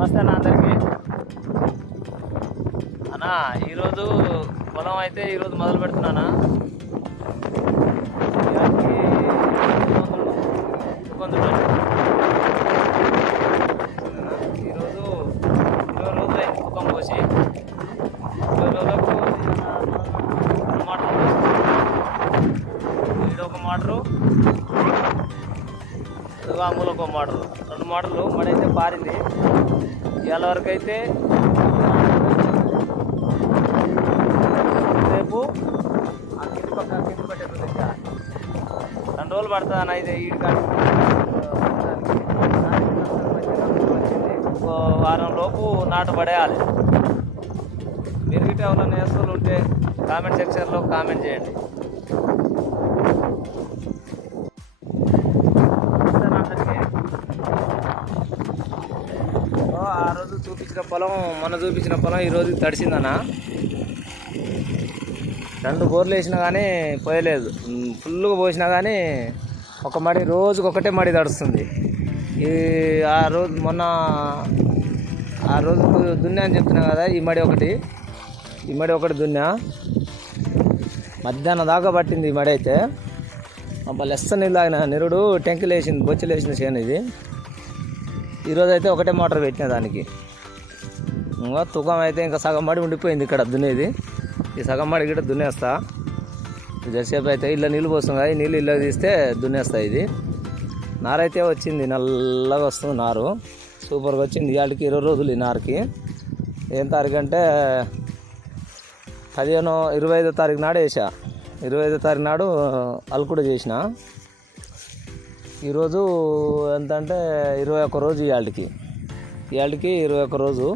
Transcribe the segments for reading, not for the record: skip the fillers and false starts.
నమస్తే అన్న అందరికీ. అన్న ఈరోజు పొలం అయితే ఈరోజు మొదలు పెడుతున్నానా. ఈరోజు 20 రోజులు అయింది కుక్కం పోసి. 20 రోజులకు మోటార్ ఇది ఒక మోటరు, ఆ మూలకు ఒక మోటరు, 2 మోటార్లు మడైతే పారింది. ఇవాళ వరకు అయితే రేపు ఆ కింది పట్టేస్తుంది. ఇంకా 2 రోజులు పడుతుంది అన్న. అయితే ఈడు కానీ ఇంకో వారం లోపు నాటు పడేయాలి. మీరు గిట్ట ఎవరైనా నేస్తలు ఉంటే కామెంట్ సెక్షన్లో కామెంట్ చేయండి. ఆ రోజు చూపించిన పొలం, మొన్న చూపించిన పొలం ఈరోజు తడిసిందన్న. 2 బోర్లు వేసినా కానీ పోయలేదు. ఫుల్గా పోసినా కానీ ఒక మడి రోజుకి ఒకటే మడి తడుస్తుంది. ఆ రోజు మొన్న ఆ రోజు దున్నా అని చెప్తున్నా కదా. ఈ మడి ఒకటి దున్నా. మధ్యాహ్నం దాకా పట్టింది ఈ మడి అయితే. లెస్స నీళ్ళు తాగిన నిరుడు టెంకులు వేసింది, బొచ్చులు వేసిన చేను ఇది. ఈరోజు అయితే ఒకటే మోటార్ పెట్టిన దానికి. ఇంకా తుకం అయితే ఇంకా సగం మడి ఉండిపోయింది ఇక్కడ దున్నేది. ఈ సగం మడి గిట్ట దున్నేస్తా. జరసేపు అయితే ఇళ్ళ నీళ్ళు పోస్తుంది కదా, ఈ నీళ్ళు ఇళ్ళ తీస్తే దున్నేస్తా. ఇది నారైతే వచ్చింది, నల్లగా వస్తుంది నారు. సూపర్గా వచ్చింది. ఇవాళకి 20 రోజులు ఈ నారుకి. ఏం తారీఖు అంటే 25వ తారీఖు నాడు వేసా. 25వ తారీఖు నాడు అల్కుడు చేసిన. ఈరోజు ఎంత అంటే 21 రోజు. ఇవాళకి 21 రోజు.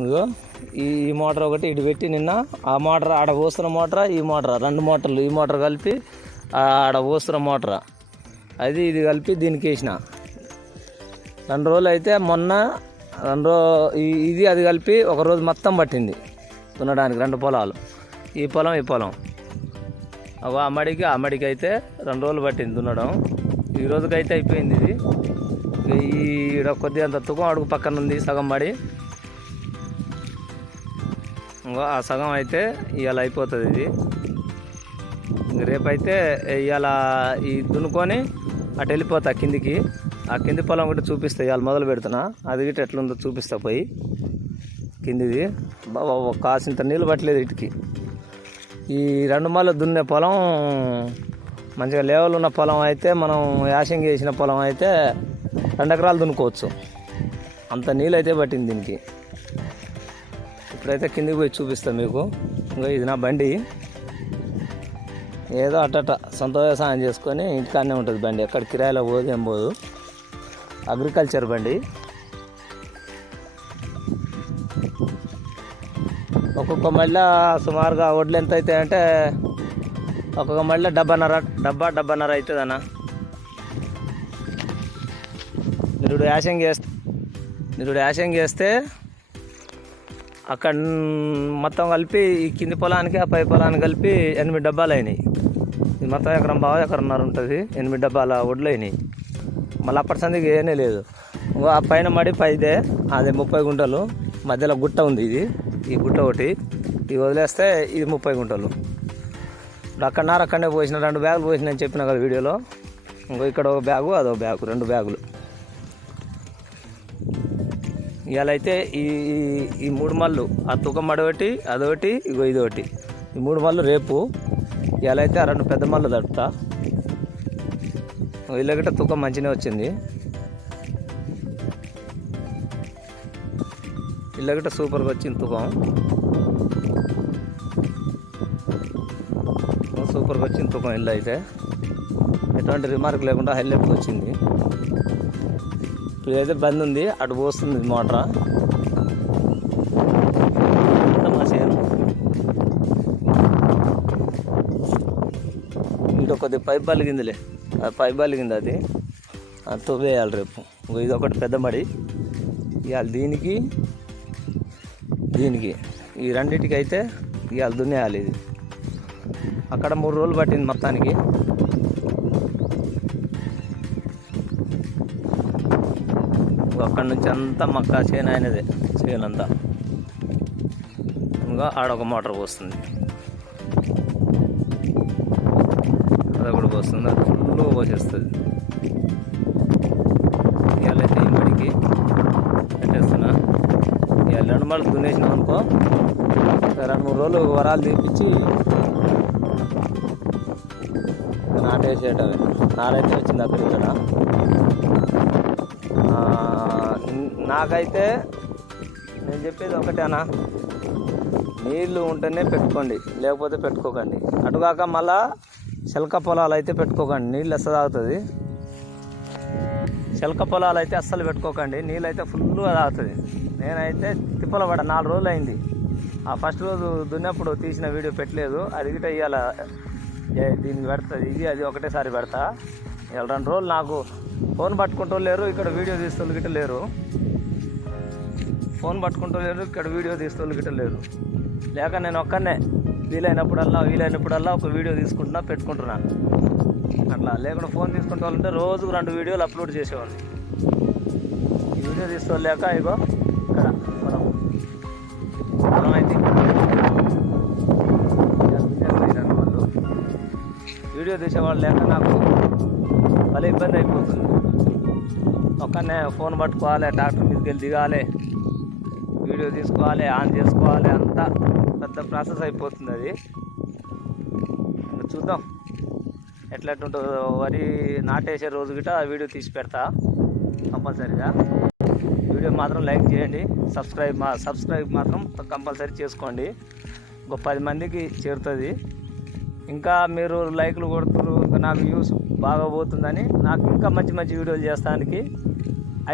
ఇదిగో ఈ మోటార్ ఒకటి ఇటు పెట్టి నిన్న ఆ మోటార్ ఆడ పోస్తున్న మోటార్, ఈ మోటార్ 2 మోటార్లు, ఈ మోటార్ కలిపి ఆడ పోస్తున్న మోటార్ అది ఇది కలిపి దీనికి వేసిన. 2 రోజులు అయితే మొన్న ఇది అది కలిపి 1 రోజు మొత్తం పట్టింది దున్నడానికి. 2 పొలాలు, ఈ పొలం ఆ మడికి అయితే 2 రోజులు పట్టింది దున్నడం. ఈ రోజుకైతే అయిపోయింది ఇది. ఈడ కొద్దిగా అంత తుకం అడుగు పక్కన ఉంది సగం మడి. ఆ సగం అయితే ఇవాళ అయిపోతుంది ఇది. రేపైతే ఇవాళ ఈ దున్నుకొని అటు వెళ్ళిపోతా కిందికి. ఆ కింది పొలం కూడా చూపిస్తా. ఇవాళ మొదలు పెడుతున్నా. అది గిట్ట ఎట్లుందో చూపిస్తా పోయి. కిందిది బాబా కాసింత నీళ్ళు పట్టలేదు ఇటుకి. ఈ 2 మళ్ళీ దున్నే పొలం మంచిగా లేవల్ ఉన్న పొలం అయితే, మనం యాసింగ్ వేసిన పొలం అయితే 2 ఎకరాలు దున్నుకోవచ్చు. అంత నీళ్ళు అయితే పట్టింది దీనికి. ఇప్పుడైతే కిందికి పోయి చూపిస్తాను మీకు. ఇంకా ఇది నా బండి. ఏదో అట్టట సొంత వ్యవసాయం చేసుకొని ఇంటికాడనే ఉంటుంది బండి. ఎక్కడ కిరాయిలో పోదు, ఏం పోదు. అగ్రికల్చర్ బండి. ఒక్కొక్క మళ్ళీ సుమారుగా వడ్లు ఎంత అవుతాయి అంటే ఒక్కొక్క మళ్ళీ డబ్బాన్నర అవుతుంది అన్న. నిరుడు యాసింగ్ చేస్తే అక్కడ మొత్తం కలిపి ఈ కింది పొలానికి ఆ పై పొలానికి కలిపి 8 డబ్బాలు అయినాయి. ఇది మొత్తం ఎకరంన్నర ఉంటుంది. 8 డబ్బాల వడ్లు అయినాయి. మళ్ళీ అప్పటి సందికి ఏమీ లేదు. ఆ పైన మడి పైదే, అది 30 గుంటలు. మధ్యలో గుట్ట ఉంది. ఈ గుట్ట ఒకటి ఇది వదిలేస్తే ఇది 30 గుంటలు. అక్కడనే పోసిన 2 బ్యాగులు పోసిన అని చెప్పిన కదా వీడియోలో. ఇంకో ఇక్కడ ఒక బ్యాగు, అదొక బ్యాగు, 2 బ్యాగులు. ఇవాళ అయితే ఈ 3 మళ్ళు, ఆ తుకం మడి ఒకటి, అదొకటి, ఇగో ఇదొకటి, ఈ 3 మళ్ళు రేపు. ఇవాళ అయితే ఆ 2 పెద్ద మళ్ళు తడుపుతా. వీళ్ళ గిట్ట తుకం మంచిగా వచ్చింది. వీళ్ళ గిట్ట సూపర్గా వచ్చింది తుకం. సూపర్గా వచ్చింది తుకం. ఇల్లు అయితే ఎటువంటి రిమార్క్ లేకుండా హైలైట్గా వచ్చింది. ఇదైతే బంద్ ఉంది, అటు పోస్తుంది మోటార్. ఇటు కొద్దిగా పైప్ బలిగిందిలే, పైప్ బలిగింది. అది తవ్వేయాలి రేపు. ఇది ఒకటి పెద్ద మడి. ఇవాళ దీనికి ఈ రెండింటికి అయితే ఇవాళ దున్నేయాలి. ఇది అక్కడ 3 రోజులు పట్టింది మొత్తానికి. అక్కడి నుంచి అంతా మక్క చేను అయినదే, చేను అంతా ఇంకా ఆడొక మోటార్ పోస్తుంది, అదొకటి పోస్తుంది, అది ఫుల్ పోసేస్తుంది. ఇవాళైతే ఈ మడికి పెట్టేస్తున్నా. ఇవాళ 2 మడలు దున్నేసినాం అనుకో, 2-3 రోజులు వరాలు తీపిచ్చి నాటేసేటవి. నారైతే వచ్చింది అక్కడ ఇక్కడ. నాకైతే నేను చెప్పేది ఒకటేనా, నీళ్ళు ఉంటేనే పెట్టుకోండి, లేకపోతే పెట్టుకోకండి. అటుగాక మళ్ళా శల్క పొలాలు అయితే పెట్టుకోకండి, నీళ్ళు ఎస్స తాగుతుంది. శల్క పొలాలు అయితే అస్సలు పెట్టుకోకండి, నీళ్ళు అయితే ఫుల్గా తాగుతుంది. నేనైతే తిప్పల పడ్డా, 4 రోజులు అయింది. ఆ ఫస్ట్ రోజు దున్నప్పుడు తీసిన వీడియో పెట్టలేదు, అది గిట్ట ఇవాళ దీనికి పెడుతుంది. ఇది అది ఒకటేసారి పెడతా. ఇవాళ 2 రోజులు నాకు ఫోన్ పట్టుకుంటూ లేరు, ఇక్కడ వీడియో తీస్తూ గిట్ట లేరు. ఫోన్ పట్టుకుంటూ లేరు, ఇక్కడ వీడియో తీస్తూ గిట్ట లేరు. లేక నేను ఒక్కనే వీలైనప్పుడల్లా ఒక వీడియో తీసుకుంటున్నా, పెట్టుకుంటున్నాను. అట్లా లేకుండా ఫోన్ తీసుకుంటూ వాళ్ళంటే రోజుకు 2 వీడియోలు అప్లోడ్ చేసేవాళ్ళు. ఈ వీడియో తీసుకోలేక ఇగో ఇక్కడ మనం అయితే వాళ్ళు వీడియో తీసేవాళ్ళు లేక నాకు భలే ఇబ్బంది అయిపోతుంది. ఒక్కనే ఫోన్ పట్టుకోవాలి, ట్రాక్టర్ మీదకి వెళ్ళి దిగాలి, వీడియో తీసుకోవాలి, ఆన్ చేసుకోవాలి, అంతా పెద్ద ప్రాసెస్ అయిపోతుంది. అది చూద్దాం ఎట్లట్టుంటుందో. వరి నాటేసే రోజు గిట్ట వీడియో తీసి పెడతా కంపల్సరీగా. వీడియో మాత్రం లైక్ చేయండి, సబ్స్క్రైబ్ మాత్రం కంపల్సరీ చేసుకోండి. ఒక 10 మందికి చేరుతుంది. ఇంకా మీరు లైక్లు కొడుతున్నారు, ఇంకా నాకు వ్యూస్ బాగా పోతుందని నాకు ఇంకా మంచి మంచి వీడియోలు చేస్తానికి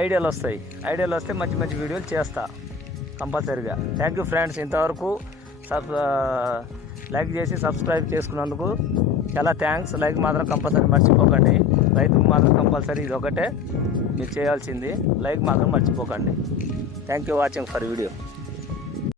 ఐడియాలు వస్తాయి. ఐడియాలు వస్తే మంచి మంచి వీడియోలు చేస్తా కంపల్సరీగా. థ్యాంక్ యూ ఫ్రెండ్స్, ఇంతవరకు లైక్ చేసి సబ్స్క్రైబ్ చేసుకున్నందుకు చాలా థ్యాంక్స్. లైక్ మాత్రం కంపల్సరీ మర్చిపోకండి. రైతుకు మాత్రం కంపల్సరీ ఇది ఒకటే మీరు చేయాల్సింది, లైక్ మాత్రం మర్చిపోకండి. Thank you watching for video.